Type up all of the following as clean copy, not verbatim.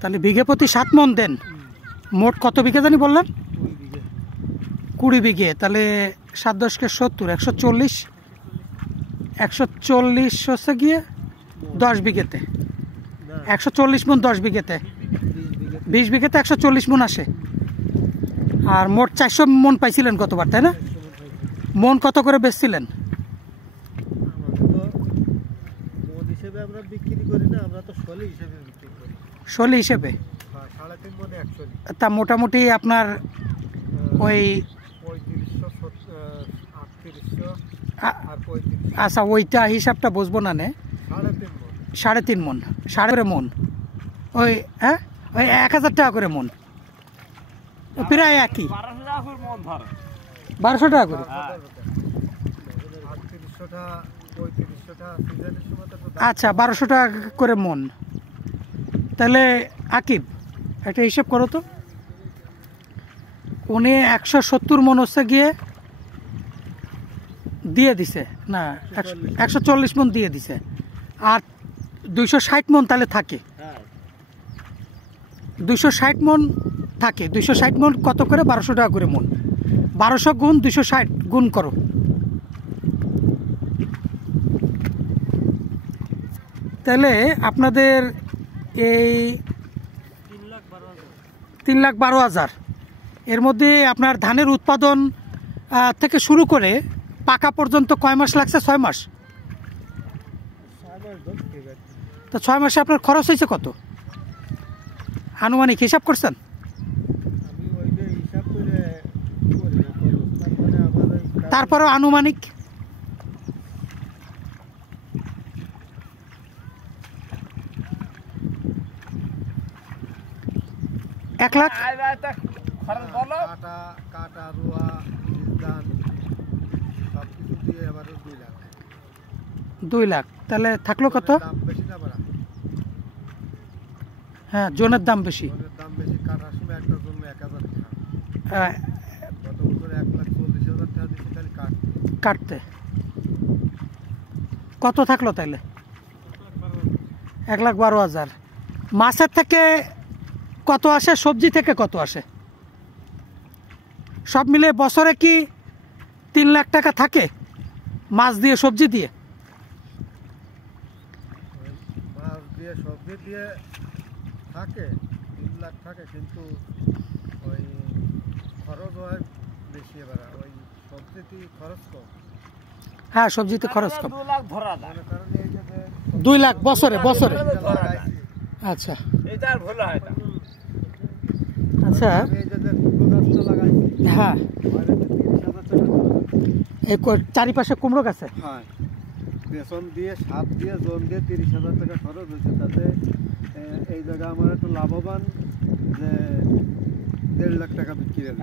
তাহলে বিঘে প্রতি 7 মণ দেন। মোট কত বিঘে জানি বললেন? 20 বিঘে। তাহলে 7 × 10 = 70, 140। 140 হচ্ছে গিয়ে 10 বিঘেতে, 140 মণ 10 বিঘেতে, 20 বিঘেতে 140 মণ আসে। আর মোট 400 মণ পাইছিলেন গতবার, তাই না? মণ কত করে বেচছিলেন? শোলে হিসেবে। তা মোটামুটি আপনার ওই আচ্ছা, ওইটা হিসাবটা বুঝবো না, 3.5 মণ, 3.5 মণ, ওই হ্যাঁ ওই 1000 টাকা করে মণ, প্রায় একই। 1200 টাকা করে। আচ্ছা, 1200 টাকা করে মণ। তাহলে আকিব একটা হিসাব করো তো, উনি 170 মণ হচ্ছে গিয়ে দিয়ে দিছে, না 140 মণ দিয়ে দিছে, আর 260 মণ তাহলে থাকে। 260 মণ থাকে। 260 মণ কত করে? 1200 টাকা করে মণ। 1200 গুণ 260 গুণ করো। তাহলে আপনাদের এই 3,12,000 এর মধ্যে আপনার ধানের উৎপাদন থেকে শুরু করে পাকা পর্যন্ত কয় মাস লাগছে? 6 মাস। তো 6 মাসে আপনার খরচ হয়েছে কত? আনুমানিক হিসাব করছেন? তারপরেও আনুমানিক 1 লাখ। 2 লাখ। তাহলে থাকলো কত? হ্যাঁ, জনের দাম বেশি। কাটতে কত থাকলো তাইলে? 1,12,000। মাছের থেকে কত আসে? সবজি থেকে কত আসে? সব মিলে বছরে কি 3 লাখ টাকা থাকে মাছ দিয়ে সবজি দিয়ে? মাছ দিয়ে সবজি দিয়ে থাকে 3 লাখ থাকে, কিন্তু ওই খরচ হয় বেশি। এবার ওই সবজিতে খরচ কম। হ্যাঁ, সবজিতে খরচ কম। 2 লাখ ধরা যায়। 2 লাখ বছরে বছরে। আচ্ছা, এটা আর ভালো হয় না। আচ্ছা, হ্যাঁ, এই চারিপাশে কুমড়ো গাছে হ্যাঁ বেসন দিয়ে, সার দিয়ে, জন দিয়ে 30,000 টাকা খরচ হয়েছে। তাতে এই জায়গা আমার একটু লাভবান যে 1.5 লাখ টাকা বিক্রি হবে।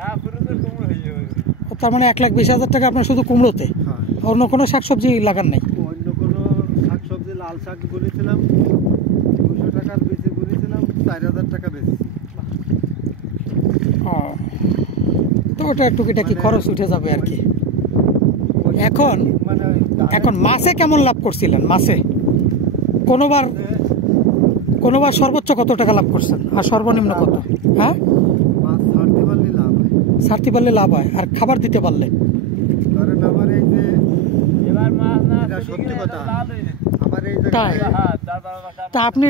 তার মানে 1,20,000 টাকা আপনার শুধু কুমড়োতে? হ্যাঁ। অন্য কোনো শাকসবজি লাগান নাই? অন্য কোনো শাকসবজি, লাল শাক বলেছিলাম 200 টাকার বেশি বলেছিলাম, 4,000 টাকা বেশি। তো ওটা টুকিটাকি খরচ উঠে যাবে আর কি। এখন মাছে কেমন লাভ করছিলেন? মাছে কোনোবার সর্বোচ্চ কত টাকা লাভ করছেন আর সর্বনিম্ন কত? হ্যাঁ, মাছ ছাড়তে পারলে লাভ হয়। ছাড়তে পারলে লাভ হয়, আর খাবার দিতে পারলে? ধরেন আমার এই যে সত্যি কথা, আমার এই তা আপনি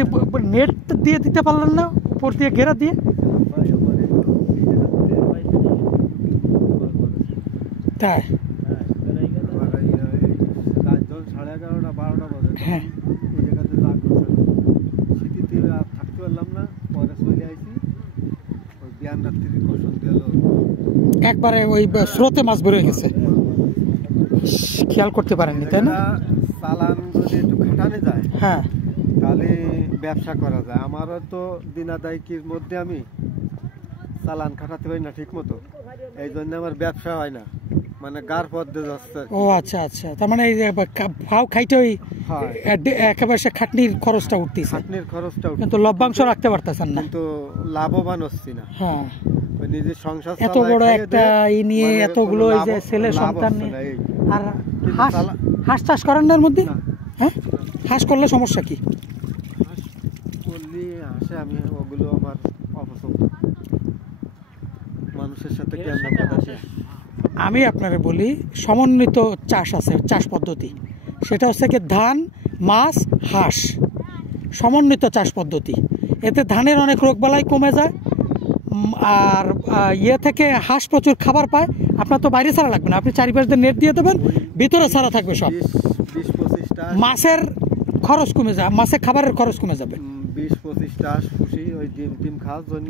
নেট দিয়ে দিতে পারলেন না, উপর দিয়ে ঘেরা দিয়ে? তাই? সাড়ে 11টা 12টা বাজে। হ্যাঁ, ওই জায়গাতে শীতিতে থাকতে পারলাম না, পরে চলে আসি। ওই বিয়ান রাত্রির কষণ গেল, একবারে ওই স্রোতে মাছ বেরোয় গেছে, খেয়াল করতে পারেননি, তাই না? চালান যদি একটু খাটানো যায়, হ্যাঁ, তাহলে ব্যবসা করা যায়। আমারও তো দিনাদায়কির মধ্যে আমি চালান খাটাতে পারি না ঠিক মতো, এই জন্য আমার ব্যবসা হয় না, মানে গার পথে যাচ্ছে। ও আচ্ছা আচ্ছা, তার মানে ভাও খাইতে ওই একেবারে সে খাটনির খরচটা উঠতেছে, খাটনির খরচটা, কিন্তু লভ্যাংশ রাখতে পারতেছেন না, কিন্তু লাভবান হচ্ছি না। হ্যাঁ, ওই নিজের সংসার এত বড় একটা ই নিয়ে এতগুলো এই যে ছেলে সন্তান নিয়ে। আর হাঁস চাষ করেন না এর মধ্যে? হ্যাঁ, হাঁস করলে সমস্যা কি? করলে আসে, আমি ওগুলো আমার অপছন্দ। মানুষের সাথে কেমন কথা শেষ। আমি আপনারে বলি সমন্বিত চাষ আছে, চাষ পদ্ধতি, সেটা হচ্ছে কি ধান, মাছ, হাঁস, সমন্বিত চাষ পদ্ধতি। এতে ধানের অনেক রোগবালাই কমে যায়, আর ইয়ে থেকে হাঁস প্রচুর খাবার পায়। আপনার তো বাইরে ছাড়া লাগবে না, আপনি চারিপাশ দিয়ে নেট দিয়ে দেবেন, ভিতরে ছাড়া থাকবে সব। 20-25টা মাছের খরচ কমে যায়, মাছের খাবারের খরচ কমে যাবে। 20-25টা খুশি ওই ডিম খাওয়ার জন্য।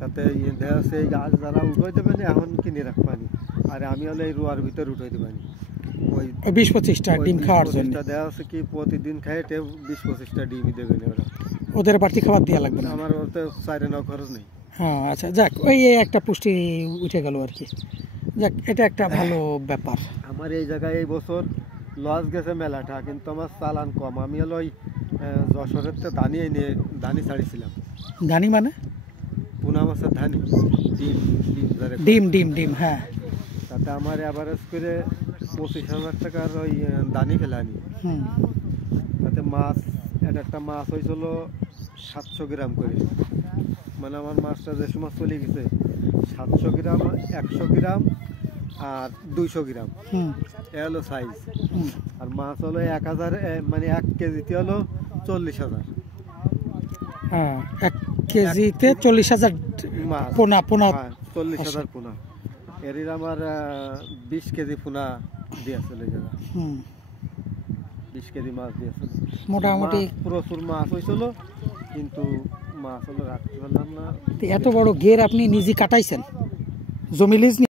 তাতে দেখা যাচ্ছে এই গাছ যারা উঠাই দেবেন এখন কিনে রাখবানি, আর আমি হলে এই রোয়ার ভিতরে উঠাই দেবানি। ওই 20-25টা ডিম খাওয়ার জন্য দেখা যাচ্ছে কি প্রতিদিন খাই 20-25টা ডিমই দেবেন ওরা। ওদের বাড়তি খাবার দেওয়া লাগবে না। আমার ওতে চাইরে নাও খরচ নেই। হ্যাঁ আচ্ছা, যাক ওই একটা পুষ্টি উঠে গেল আর কি। যাক, এটা একটা ভালো ব্যাপার। আমার এই জায়গায় এই বছর লস গেছে মেলাটা, কিন্তু আমার চালান কম। আমি হলো ওই যশোরের তো ধানি ছাড়িয়েছিলাম। ধানি মানে পুনা মাছের ধানি, ডিম, হ্যাঁ। তাতে আমার অ্যাভারেজ করে 25,000 টাকার ওই দানি ফেলানি। তাতে মাছ একটা মাছ হয়েছিল 700 গ্রাম করে। মানে আমার মাছটা যে সময় চলে গেছে 700 গ্রাম, 100 গ্রাম আর 200 গ্রাম, এ হলো সাইজ। আর মাছ হলো 1000, মানে 1 কেজিতে হলো 40,000। হ্যাঁ, 1 কেজিতে 40,000 মাছ, পোনা 40,000 পোনা। এর আমার 20 কেজি পোনা দিয়েছিল, 20 কেজি মাছ দিয়েছিল। মোটামুটি প্রচুর মাছ হয়েছিল, কিন্তু মাছ হলো রাখতে পারলাম না। এত বড় ঘের আপনি নিজে কাটাইছেন, জমি লিজ